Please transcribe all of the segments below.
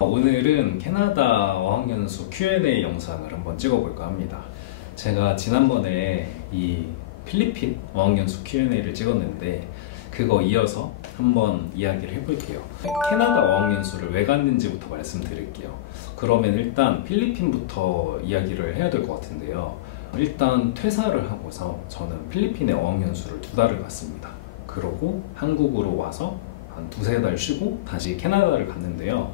오늘은 캐나다 어학연수 Q&A 영상을 한번 찍어볼까 합니다. 제가 지난번에 이 필리핀 어학연수 Q&A를 찍었는데 그거 이어서 한번 이야기를 해볼게요. 캐나다 어학연수를 왜 갔는지부터 말씀드릴게요. 그러면 일단 필리핀부터 이야기를 해야 될 것 같은데요. 일단 퇴사를 하고서 저는 필리핀에 어학연수를 2달을 갔습니다. 그러고 한국으로 와서 한 2~3달 쉬고 다시 캐나다를 갔는데요.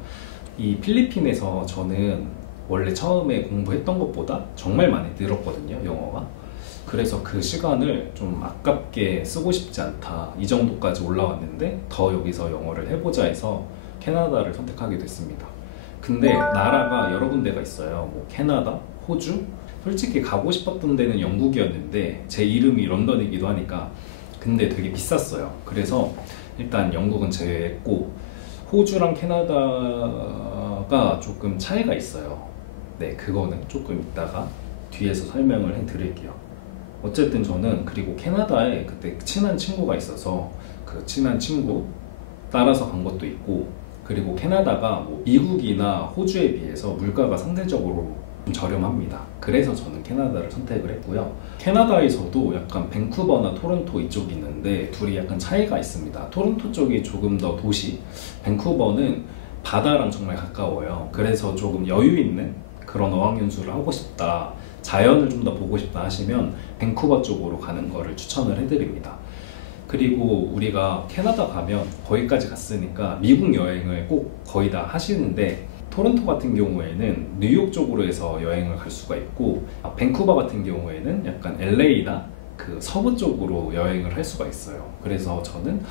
이 필리핀에서 저는 원래 처음에 공부했던 것보다 정말 많이 늘었거든요, 영어가. 그래서 그 시간을 좀 아깝게 쓰고 싶지 않다, 이 정도까지 올라왔는데 더 여기서 영어를 해보자 해서 캐나다를 선택하게 됐습니다. 근데 나라가 여러 군데가 있어요. 뭐 캐나다, 호주. 솔직히 가고 싶었던 데는 영국이었는데 제 이름이 런던이기도 하니까 근데 되게 비쌌어요. 그래서 일단 영국은 제외했고 호주랑 캐나다가 조금 차이가 있어요. 네, 그거는 조금 이따가 뒤에서 설명을 해드릴게요. 어쨌든 저는 그리고 캐나다에 그때 친한 친구가 있어서 그 친한 친구 따라서 간 것도 있고, 그리고 캐나다가 뭐 미국이나 호주에 비해서 물가가 상대적으로 좀 저렴합니다. 그래서 저는 캐나다를 선택을 했고요. 캐나다에서도 약간 밴쿠버나 토론토 이쪽이 있는데 둘이 약간 차이가 있습니다. 토론토 쪽이 조금 더 도시, 밴쿠버는 바다랑 정말 가까워요. 그래서 조금 여유 있는 그런 어학연수를 하고 싶다, 자연을 좀 더 보고 싶다 하시면 밴쿠버 쪽으로 가는 거를 추천을 해드립니다. 그리고 우리가 캐나다 가면 거기까지 갔으니까 미국 여행을 꼭 거의 다 하시는데, 토론토 같은 경우에는 뉴욕 쪽으로 해서 여행을 갈 수가 있고, 밴쿠버 같은 경우에는 약간 LA나 그 서부 쪽으로 여행을 할 수가 있어요. 그래서 저는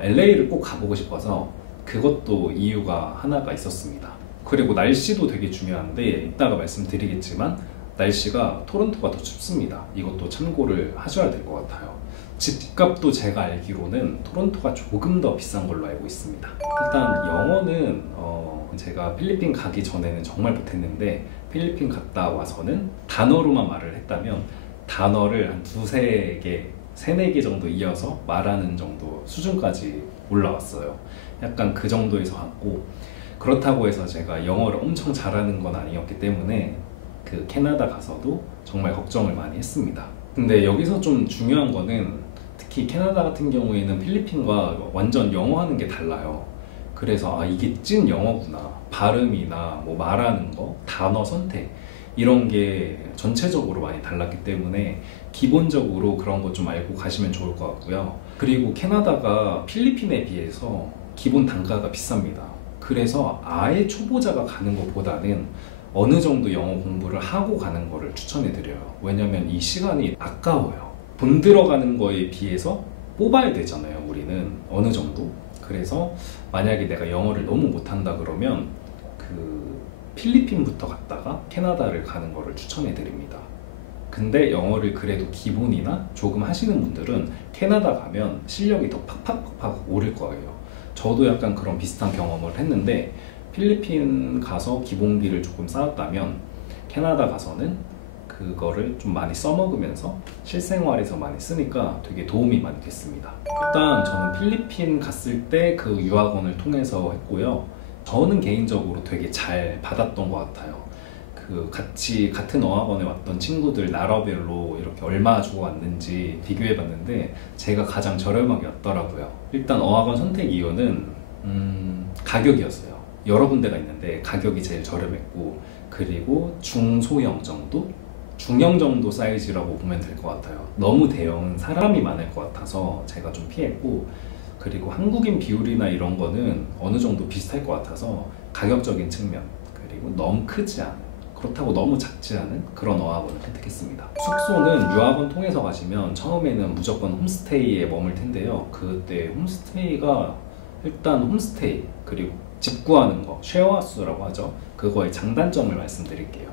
LA를 꼭 가보고 싶어서 그것도 이유가 하나가 있었습니다. 그리고 날씨도 되게 중요한데 이따가 말씀드리겠지만 날씨가 토론토가 더 춥습니다. 이것도 참고를 하셔야 될 것 같아요. 집값도 제가 알기로는 토론토가 조금 더 비싼 걸로 알고 있습니다. 일단 영어는 제가 필리핀 가기 전에는 정말 못했는데 필리핀 갔다 와서는 단어로만 말을 했다면 단어를 한 2~3개, 3~4개 정도 이어서 말하는 정도 수준까지 올라왔어요. 약간 그 정도에서 갔고, 그렇다고 해서 제가 영어를 엄청 잘하는 건 아니었기 때문에 그 캐나다 가서도 정말 걱정을 많이 했습니다. 근데 여기서 좀 중요한 거는 특히 캐나다 같은 경우에는 필리핀과 완전 영어 하는 게 달라요. 그래서 이게 찐 영어구나, 발음이나 뭐 말하는 거, 단어 선택 이런 게 전체적으로 많이 달랐기 때문에 기본적으로 그런 거 좀 알고 가시면 좋을 것 같고요. 그리고 캐나다가 필리핀에 비해서 기본 단가가 비쌉니다. 그래서 아예 초보자가 가는 것보다는 어느 정도 영어 공부를 하고 가는 거를 추천해 드려요. 왜냐면 이 시간이 아까워요. 돈 들어가는 거에 비해서 뽑아야 되잖아요, 우리는 어느 정도. 그래서 만약에 내가 영어를 너무 못한다 그러면 그 필리핀부터 갔다가 캐나다를 가는 거를 추천해 드립니다. 근데 영어를 그래도 기본이나 조금 하시는 분들은 캐나다 가면 실력이 더 팍팍팍팍 오를 거예요. 저도 약간 그런 비슷한 경험을 했는데 필리핀 가서 기본기를 조금 쌓았다면 캐나다 가서는 그거를 좀 많이 써먹으면서 실생활에서 많이 쓰니까 되게 도움이 많이 됐습니다. 일단 저는 필리핀 갔을 때 그 유학원을 통해서 했고요. 저는 개인적으로 되게 잘 받았던 것 같아요. 그 같은 어학원에 왔던 친구들 나라별로 이렇게 얼마 주고 왔는지 비교해 봤는데 제가 가장 저렴하게 왔더라고요. 일단 어학원 선택 이유는 가격이었어요. 여러 군데가 있는데 가격이 제일 저렴했고, 그리고 중소형 정도? 중형 정도 사이즈라고 보면 될 것 같아요. 너무 대형은 사람이 많을 것 같아서 제가 좀 피했고, 그리고 한국인 비율이나 이런 거는 어느 정도 비슷할 것 같아서 가격적인 측면, 그리고 너무 크지 않은, 그렇다고 너무 작지 않은 그런 어학원을 선택했습니다. 숙소는 유학원 통해서 가시면 처음에는 무조건 홈스테이에 머물 텐데요. 그때 홈스테이가 일단 홈스테이, 그리고 집 구하는 거, 쉐어하우스라고 하죠. 그거의 장단점을 말씀드릴게요.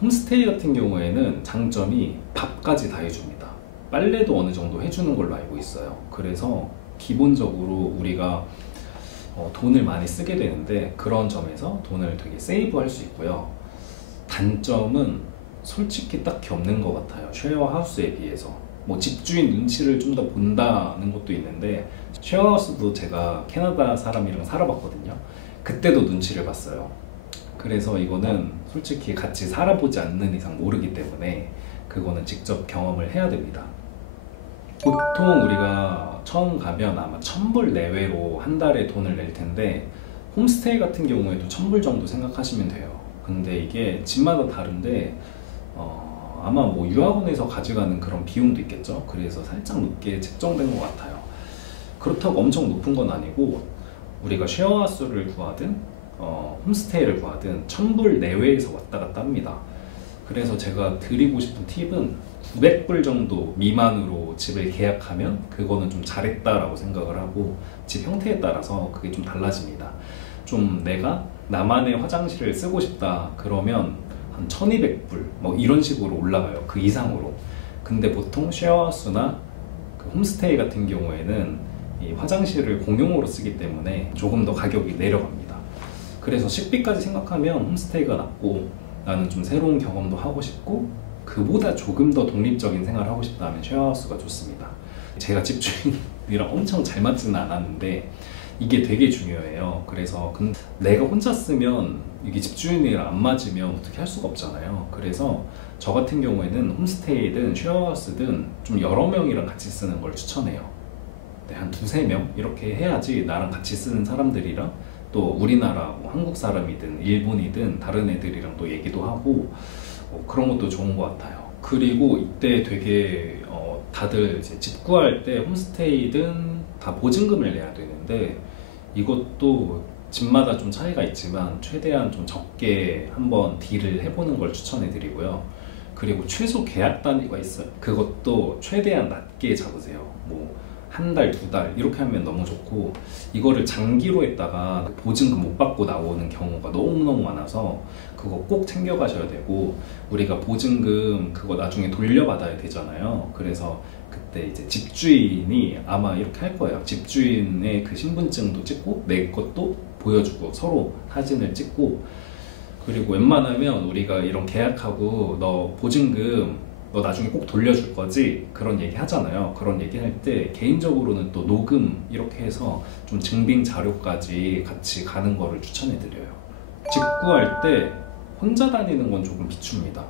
홈스테이 같은 경우에는 장점이 밥까지 다 해줍니다. 빨래도 어느 정도 해주는 걸로 알고 있어요. 그래서 기본적으로 우리가 돈을 많이 쓰게 되는데 그런 점에서 돈을 되게 세이브할 수 있고요. 단점은 솔직히 딱히 없는 것 같아요. 쉐어하우스에 비해서. 뭐 집주인 눈치를 좀 더 본다는 것도 있는데, 쉐어하우스도 제가 캐나다 사람이랑 살아봤거든요. 그때도 눈치를 봤어요. 그래서 이거는 솔직히 같이 살아보지 않는 이상 모르기 때문에 그거는 직접 경험을 해야 됩니다. 보통 우리가 처음 가면 아마 1,000불 내외로 한 달에 돈을 낼 텐데 홈스테이 같은 경우에도 1,000불 정도 생각하시면 돼요. 근데 이게 집마다 다른데 아마 뭐 유학원에서 가져가는 그런 비용도 있겠죠. 그래서 살짝 높게 책정된 것 같아요. 그렇다고 엄청 높은 건 아니고 우리가 쉐어하우스를 구하든 홈스테이를 구하든 1,000불 내외에서 왔다 갔다 합니다. 그래서 제가 드리고 싶은 팁은 900불 정도 미만으로 집을 계약하면 그거는 좀 잘했다라고 생각을 하고 집 형태에 따라서 그게 좀 달라집니다. 좀 내가 나만의 화장실을 쓰고 싶다 그러면 한 1,200불 뭐 이런 식으로 올라가요. 그 이상으로. 근데 보통 쉐어하우스나 그 홈스테이 같은 경우에는 이 화장실을 공용으로 쓰기 때문에 조금 더 가격이 내려갑니다. 그래서 식비까지 생각하면 홈스테이가 낫고 나는 좀 새로운 경험도 하고 싶고 그보다 조금 더 독립적인 생활을 하고 싶다면 쉐어하우스가 좋습니다. 제가 집주인이랑 엄청 잘 맞지는 않았는데 이게 되게 중요해요. 그래서 내가 혼자 쓰면 이게 집주인이랑 안 맞으면 어떻게 할 수가 없잖아요. 그래서 저 같은 경우에는 홈스테이든 쉐어하우스든 좀 여러 명이랑 같이 쓰는 걸 추천해요. 네, 한 2~3명 이렇게 해야지 나랑 같이 쓰는 사람들이랑 또 우리나라 뭐 한국 사람이든 일본이든 다른 애들이랑 또 얘기도 하고 그런 것도 좋은 것 같아요. 그리고 이때 되게 다들 이제 집 구할 때 홈스테이든 다 보증금을 내야 되는데 이것도 집마다 좀 차이가 있지만 최대한 좀 적게 한번 딜을 해보는 걸 추천해 드리고요. 그리고 최소 계약 단위가 있어요. 그것도 최대한 낮게 잡으세요. 뭐 한 달, 2달 이렇게 하면 너무 좋고 이거를 장기로 했다가 보증금 못 받고 나오는 경우가 너무너무 많아서 그거 꼭 챙겨가셔야 되고 우리가 보증금 그거 나중에 돌려받아야 되잖아요. 그래서 그때 이제 집주인이 아마 이렇게 할 거예요. 집주인의 그 신분증도 찍고 내 것도 보여주고 서로 사진을 찍고 그리고 웬만하면 우리가 이런 계약하고 너 보증금 너 나중에 꼭 돌려줄 거지? 그런 얘기 하잖아요. 그런 얘기 할 때 개인적으로는 또 녹음 이렇게 해서 좀 증빙 자료까지 같이 가는 거를 추천해 드려요. 집 구할 때 혼자 다니는 건 조금 비춥니다.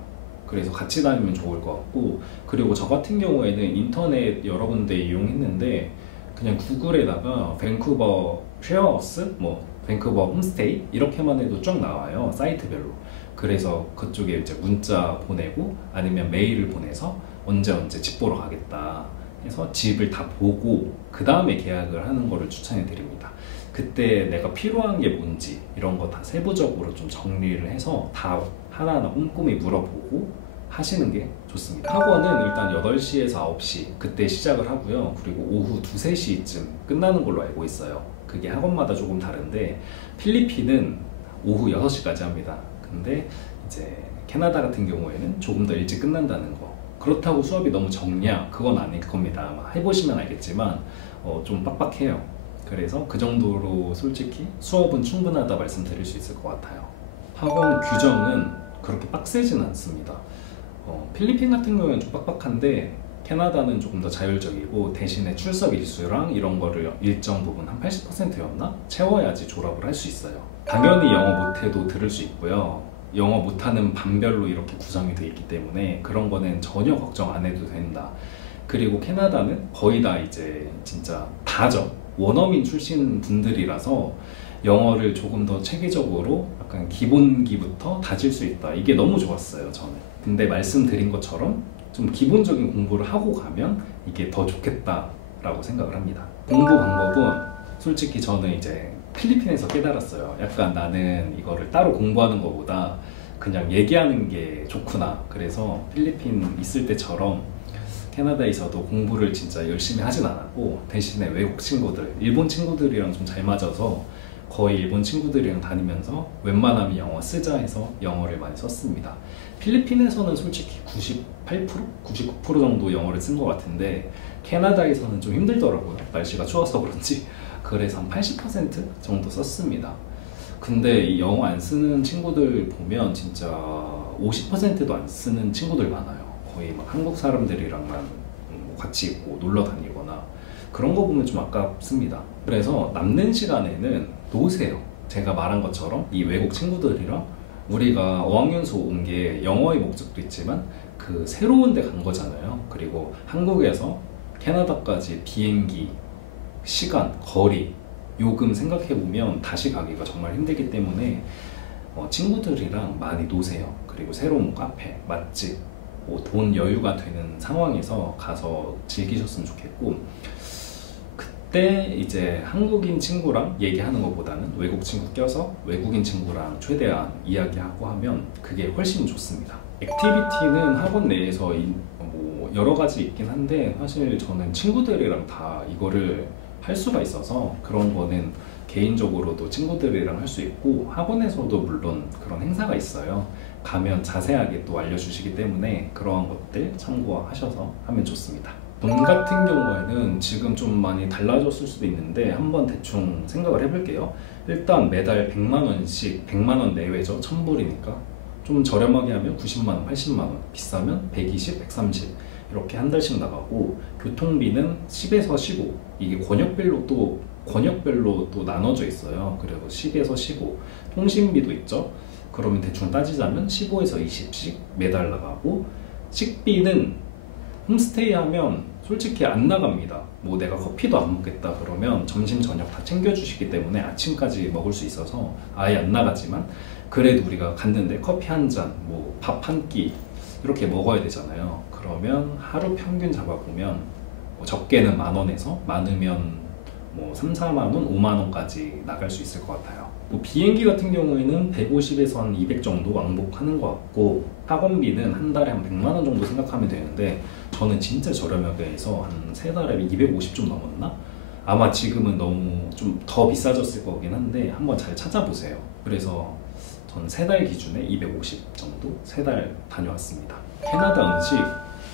그래서 같이 다니면 좋을 것 같고 그리고 저 같은 경우에는 인터넷 여러 군데 이용했는데 그냥 구글에다가 밴쿠버 쉐어하우스, 뭐 밴쿠버 홈스테이 이렇게만 해도 쭉 나와요. 사이트별로. 그래서 그쪽에 이제 문자 보내고 아니면 메일을 보내서 언제 집 보러 가겠다 해서 집을 다 보고 그 다음에 계약을 하는 거를 추천해 드립니다. 그때 내가 필요한 게 뭔지 이런 거 다 세부적으로 좀 정리를 해서 다 하나하나 꼼꼼히 물어보고 하시는 게 좋습니다. 학원은 일단 8시에서 9시 그때 시작을 하고요. 그리고 오후 2~3시쯤 끝나는 걸로 알고 있어요. 그게 학원마다 조금 다른데 필리핀은 오후 6시까지 합니다. 근데 이제 캐나다 같은 경우에는 조금 더 일찍 끝난다는 거. 그렇다고 수업이 너무 적냐? 그건 아닐 겁니다. 아마 해보시면 알겠지만 좀 빡빡해요. 그래서 그 정도로 솔직히 수업은 충분하다 말씀드릴 수 있을 것 같아요. 학원 규정은 그렇게 빡세진 않습니다. 필리핀 같은 경우는 좀 빡빡한데 캐나다는 조금 더 자율적이고 대신에 출석 일수랑 이런 거를 일정 부분 한 80%였나? 채워야지 졸업을 할 수 있어요. 당연히 영어 못해도 들을 수 있고요. 영어 못하는 반별로 이렇게 구성이 되어 있기 때문에 그런 거는 전혀 걱정 안 해도 된다. 그리고 캐나다는 거의 다 이제 진짜 다죠. 원어민 출신 분들이라서 영어를 조금 더 체계적으로 약간 기본기부터 다질 수 있다. 이게 너무 좋았어요, 저는. 근데 말씀드린 것처럼 좀 기본적인 공부를 하고 가면 이게 더 좋겠다라고 생각을 합니다. 공부 방법은 솔직히 저는 이제 필리핀에서 깨달았어요. 약간 나는 이거를 따로 공부하는 것보다 그냥 얘기하는 게 좋구나. 그래서 필리핀 있을 때처럼 캐나다에서도 공부를 진짜 열심히 하진 않았고 대신에 외국 친구들, 일본 친구들이랑 좀 잘 맞아서 거의 일본 친구들이랑 다니면서 웬만하면 영어 쓰자 해서 영어를 많이 썼습니다. 필리핀에서는 솔직히 98%? 99% 정도 영어를 쓴 것 같은데 캐나다에서는 좀 힘들더라고요. 날씨가 추워서 그런지. 그래서 한 80% 정도 썼습니다. 근데 이 영어 안 쓰는 친구들 보면 진짜 50%도 안 쓰는 친구들 많아요. 거의 막 한국 사람들이랑만 같이 있고 놀러 다니거나 그런 거 보면 좀 아깝습니다. 그래서 남는 시간에는 노세요. 제가 말한 것처럼 이 외국 친구들이랑 우리가 어학연수 온 게 영어의 목적도 있지만 그 새로운 데 간 거잖아요. 그리고 한국에서 캐나다까지 비행기, 시간, 거리, 요금 생각해보면 다시 가기가 정말 힘들기 때문에 친구들이랑 많이 노세요. 그리고 새로운 카페, 맛집, 돈 여유가 되는 상황에서 가서 즐기셨으면 좋겠고, 그때 이제 한국인 친구랑 얘기하는 것보다는 외국 친구 껴서 외국인 친구랑 최대한 이야기하고 하면 그게 훨씬 좋습니다. 액티비티는 학원 내에서 뭐 여러 가지 있긴 한데 사실 저는 친구들이랑 다 이거를 할 수가 있어서 그런 거는 개인적으로도 친구들이랑 할 수 있고 학원에서도 물론 그런 행사가 있어요. 가면 자세하게 또 알려주시기 때문에 그러한 것들 참고하셔서 하면 좋습니다. 돈 같은 경우에는 지금 좀 많이 달라졌을 수도 있는데 한번 대충 생각을 해볼게요. 일단 매달 100만 원씩, 100만 원 내외죠. 1000불이니까 좀 저렴하게 하면 90만 원, 80만 원, 비싸면 120, 130 이렇게 한 달씩 나가고, 교통비는 10에서 15, 이게 권역별로 또 나눠져 있어요. 그래서 10에서 15, 통신비도 있죠. 그러면 대충 따지자면 15에서 20씩 매달 나가고, 식비는 홈스테이 하면 솔직히 안 나갑니다. 뭐 내가 커피도 안 먹겠다 그러면 점심 저녁 다 챙겨주시기 때문에 아침까지 먹을 수 있어서 아예 안 나가지만, 그래도 우리가 갔는데 커피 한 잔, 뭐 밥 한 끼 이렇게 먹어야 되잖아요. 그러면 하루 평균 잡아보면 뭐 적게는 10,000원에서 많으면 뭐 3, 4만 원, 5만 원까지 나갈 수 있을 것 같아요. 뭐 비행기 같은 경우에는 150에서 한 200 정도 왕복하는 것 같고, 학원비는 한 달에 한 100만 원 정도 생각하면 되는데 저는 진짜 저렴하게 해서 한 3달에 250 좀 넘었나? 아마 지금은 너무 좀 더 비싸졌을 거긴 한데 한번 잘 찾아보세요. 그래서 저는 3달 기준에 250 정도 3달 다녀왔습니다. 캐나다 음식,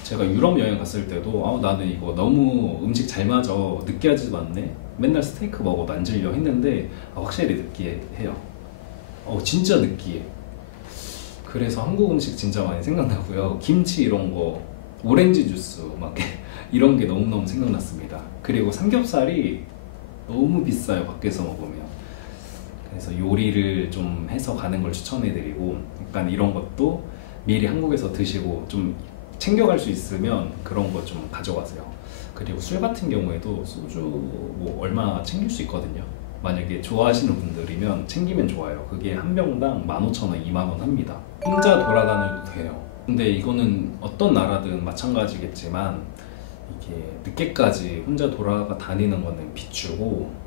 제가 유럽 여행 갔을 때도 나는 이거 너무 음식 잘 맞아, 느끼하지도 않네, 맨날 스테이크 먹어도 안 질려 했는데 확실히 느끼해요. 진짜 느끼해. 그래서 한국 음식 진짜 많이 생각나고요. 김치 이런 거, 오렌지 주스 막 이런 게 너무너무 생각났습니다. 그리고 삼겹살이 너무 비싸요, 밖에서 먹으면. 그래서 요리를 좀 해서 가는 걸 추천해드리고, 약간 이런 것도 미리 한국에서 드시고 좀 챙겨갈 수 있으면 그런 거 좀 가져가세요. 그리고 술 같은 경우에도 소주 뭐 얼마 챙길 수 있거든요. 만약에 좋아하시는 분들이면 챙기면 좋아요. 그게 한 병당 15,000원, 20,000원 합니다. 혼자 돌아다녀도 돼요. 근데 이거는 어떤 나라든 마찬가지겠지만 이게 늦게까지 혼자 돌아다니는 거는 비추고,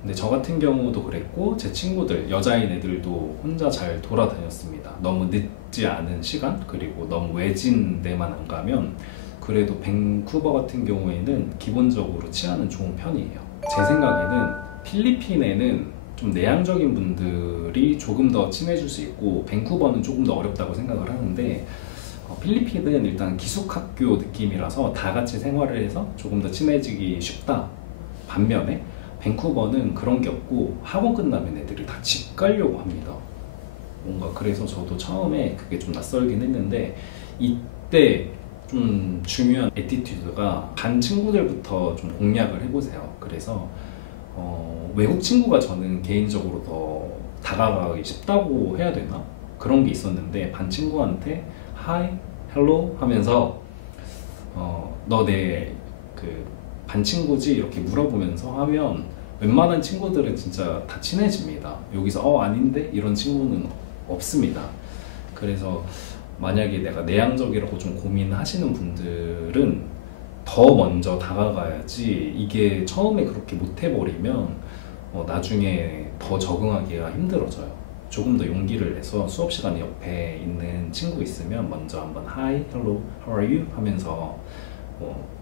근데 저 같은 경우도 그랬고 제 친구들, 여자인 애들도 혼자 잘 돌아다녔습니다. 너무 늦지 않은 시간, 그리고 너무 외진 데만 안 가면 그래도 밴쿠버 같은 경우에는 기본적으로 치안은 좋은 편이에요. 제 생각에는 필리핀에는 좀 내향적인 분들이 조금 더 친해질 수 있고 밴쿠버는 조금 더 어렵다고 생각을 하는데, 필리핀은 일단 기숙학교 느낌이라서 다 같이 생활을 해서 조금 더 친해지기 쉽다. 반면에 밴쿠버는 그런 게 없고 학원 끝나면 애들이 다 집 가려고 합니다. 뭔가 그래서 저도 처음에 그게 좀 낯설긴 했는데, 이때 좀 중요한 애티튜드가 반 친구들부터 좀 공략을 해보세요. 그래서 외국 친구가 저는 개인적으로 더 다가가기 쉽다고 해야 되나? 그런 게 있었는데, 반 친구한테 하이, 헬로 하면서 너 내 반 친구지? 이렇게 물어보면서 하면 웬만한 친구들은 진짜 다 친해집니다. 여기서 아닌데? 이런 친구는 없습니다. 그래서 만약에 내가 내향적이라고 좀 고민하시는 분들은 더 먼저 다가가야지, 이게 처음에 그렇게 못 해버리면 나중에 더 적응하기가 힘들어져요. 조금 더 용기를 내서 수업 시간에 옆에 있는 친구 있으면 먼저 한번 Hi, Hello, How are you? 하면서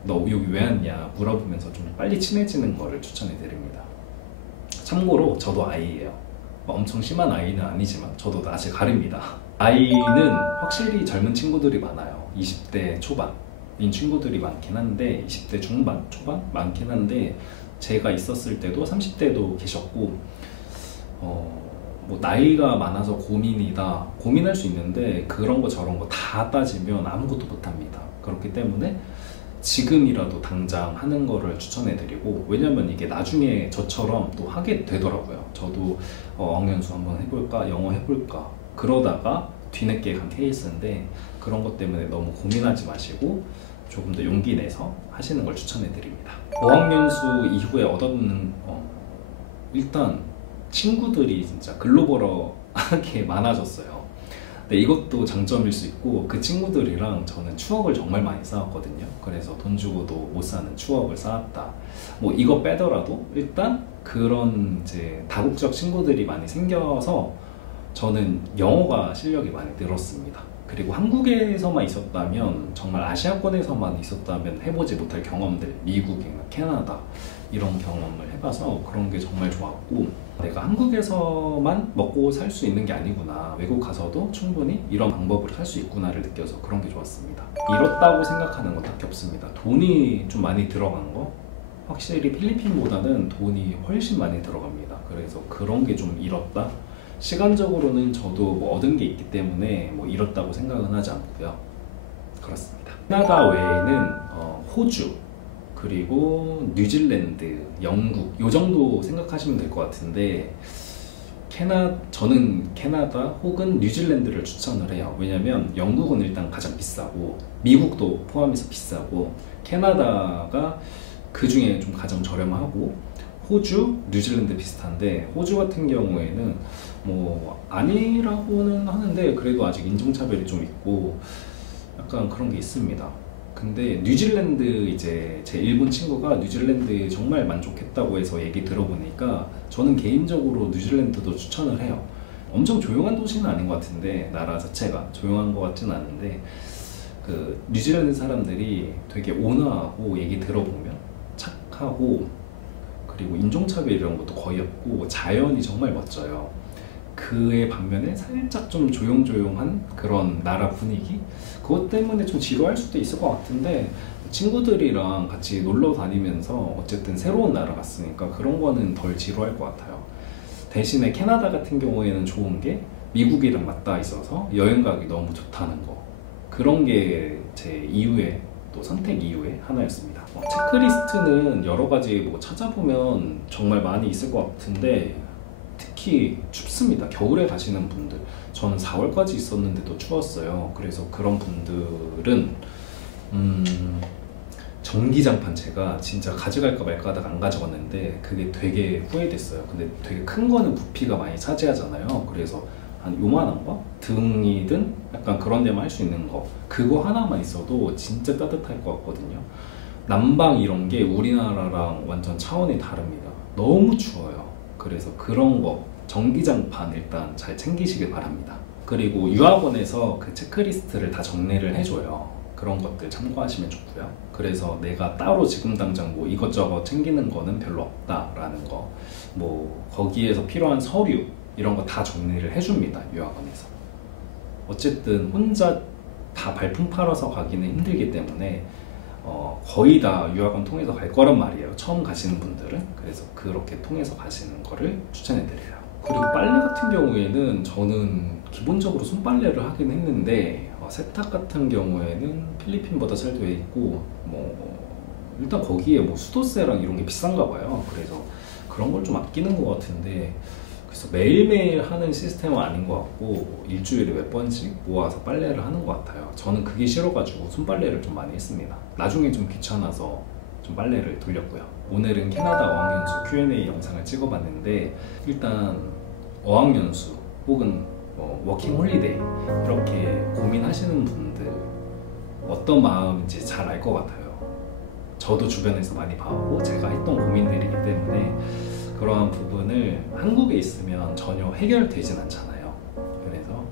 너 여기 왜 왔냐 물어보면서 좀 빨리 친해지는 거를 추천해 드립니다. 참고로 저도 아이예요. 엄청 심한 아이는 아니지만 저도 낯을 가립니다. 아이는 확실히 젊은 친구들이 많아요. 20대 초반인 친구들이 많긴 한데, 20대 중반, 초반 많긴 한데, 제가 있었을 때도 30대도 계셨고, 뭐 나이가 많아서 고민할 수 있는데 그런 거 저런 거 다 따지면 아무것도 못합니다. 그렇기 때문에 지금이라도 당장 하는 거를 추천해드리고, 왜냐면 이게 나중에 저처럼 또 하게 되더라고요. 저도 어학연수 한번 해볼까, 영어 해볼까 그러다가 뒤늦게 간 케이스인데, 그런 것 때문에 너무 고민하지 마시고 조금 더 용기 내서 하시는 걸 추천해드립니다. 어학연수 이후에 얻어놓는 일단 친구들이 진짜 글로벌하게 많아졌어요. 근데 이것도 장점일 수 있고, 그 친구들이랑 저는 추억을 정말 많이 쌓았거든요. 그래서 돈 주고도 못 사는 추억을 쌓았다. 뭐 이거 빼더라도 일단 그런 이제 다국적 친구들이 많이 생겨서 저는 영어가 실력이 많이 늘었습니다. 그리고 한국에서만 있었다면, 정말 아시아권에서만 있었다면 해보지 못할 경험들, 미국이나 캐나다 이런 경험을 해봐서 그런 게 정말 좋았고, 내가 한국에서만 먹고 살 수 있는 게 아니구나, 외국 가서도 충분히 이런 방법으로 살 수 있구나를 느껴서 그런 게 좋았습니다. 잃었다고 생각하는 건 딱히 없습니다. 돈이 좀 많이 들어간 거, 확실히 필리핀보다는 돈이 훨씬 많이 들어갑니다. 그래서 그런 게 좀 잃었다? 시간적으로는 저도 뭐 얻은 게 있기 때문에 뭐 잃었다고 생각은 하지 않고요. 그렇습니다. 캐나다 외에는 호주, 그리고 뉴질랜드, 영국 요 정도 생각하시면 될 것 같은데, 저는 캐나다 혹은 뉴질랜드를 추천을 해요. 왜냐면 영국은 일단 가장 비싸고, 미국도 포함해서 비싸고, 캐나다가 그 중에 좀 가장 저렴하고, 호주, 뉴질랜드 비슷한데, 호주 같은 경우에는 뭐 아니라고는 하는데 그래도 아직 인종차별이 좀 있고 약간 그런 게 있습니다. 근데 뉴질랜드, 이제 제 일본 친구가 뉴질랜드 정말 만족했다고 해서 얘기 들어보니까 저는 개인적으로 뉴질랜드도 추천을 해요. 엄청 조용한 도시는 아닌 것 같은데, 나라 자체가 조용한 것 같지는 않은데, 그 뉴질랜드 사람들이 되게 온화하고, 얘기 들어보면 착하고, 그리고 인종차별 이런 것도 거의 없고, 자연이 정말 멋져요. 그에 반면에 살짝 좀 조용조용한 그런 나라 분위기? 그것 때문에 좀 지루할 수도 있을 것 같은데, 친구들이랑 같이 놀러 다니면서 어쨌든 새로운 나라 갔으니까 그런 거는 덜 지루할 것 같아요. 대신에 캐나다 같은 경우에는 좋은 게 미국이랑 맞닿아 있어서 여행 가기 너무 좋다는 거, 그런 게 제 이유의 또 선택 이유의 하나였습니다. 체크리스트는 여러 가지 뭐 찾아보면 정말 많이 있을 것 같은데, 특히 춥습니다. 겨울에 가시는 분들, 저는 4월까지 있었는데도 추웠어요. 그래서 그런 분들은 전기장판, 제가 진짜 가져갈까 말까 하다가 안 가져갔는데 그게 되게 후회됐어요. 근데 되게 큰 거는 부피가 많이 차지하잖아요. 그래서 한 요만한 거? 등이든 약간 그런 데만 할 수 있는 거, 그거 하나만 있어도 진짜 따뜻할 것 같거든요. 난방 이런 게 우리나라랑 완전 차원이 다릅니다. 너무 추워요. 그래서 그런 거, 전기장판 일단 잘 챙기시길 바랍니다. 그리고 유학원에서 그 체크리스트를 다 정리를 해줘요. 그런 것들 참고하시면 좋고요. 그래서 내가 따로 지금 당장 뭐 이것저것 챙기는 거는 별로 없다라는 거, 뭐 거기에서 필요한 서류 이런 거 다 정리를 해줍니다, 유학원에서. 어쨌든 혼자 다 발품 팔아서 가기는 힘들기 때문에 거의 다 유학원 통해서 갈 거란 말이에요, 처음 가시는 분들은. 그래서 그렇게 통해서 가시는 거를 추천해드려요. 그리고 빨래 같은 경우에는 저는 기본적으로 손빨래를 하긴 했는데, 세탁 같은 경우에는 필리핀보다 잘 돼 있고, 뭐 일단 거기에 뭐 수도세랑 이런 게 비싼가 봐요. 그래서 그런 걸 좀 아끼는 것 같은데, 그래서 매일매일 하는 시스템은 아닌 것 같고, 일주일에 몇 번씩 모아서 빨래를 하는 것 같아요. 저는 그게 싫어가지고 손빨래를 좀 많이 했습니다. 나중에 좀 귀찮아서 좀 빨래를 돌렸고요. 오늘은 캐나다 어학연수 Q&A 영상을 찍어봤는데, 일단 어학연수 혹은 워킹 홀리데이 이렇게 고민하시는 분들 어떤 마음인지 잘 알 것 같아요. 저도 주변에서 많이 봐오고 제가 했던 고민들이기 때문에 그러한 부분을 한국에 있으면 전혀 해결되진 않잖아요. 그래서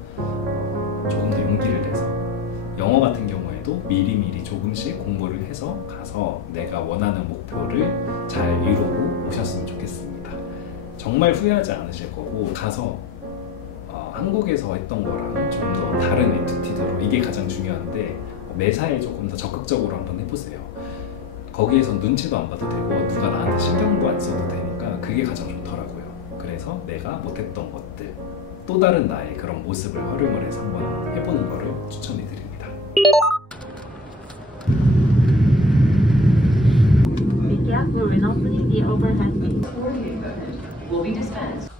조금 더 용기를 내서, 영어 같은 경우에도 미리미리 조금씩 공부를 해서 가서 내가 원하는 목표를 잘 이루고 오셨으면 좋겠습니다. 정말 후회하지 않으실 거고, 가서 한국에서 했던 거랑 좀 더 다른 액티비티로, 이게 가장 중요한데 매사에 조금 더 적극적으로 한번 해보세요. 거기에선 눈치도 안 봐도 되고 누가 나한테 신경도 안 써도 되니까 그게 가장 좋더라고요. 그래서 내가 못했던 것들, 또 다른 나의 그런 모습을 활용을 해서 한번 해보는 거를 추천해 드립니다. overhead bin will be dispensed.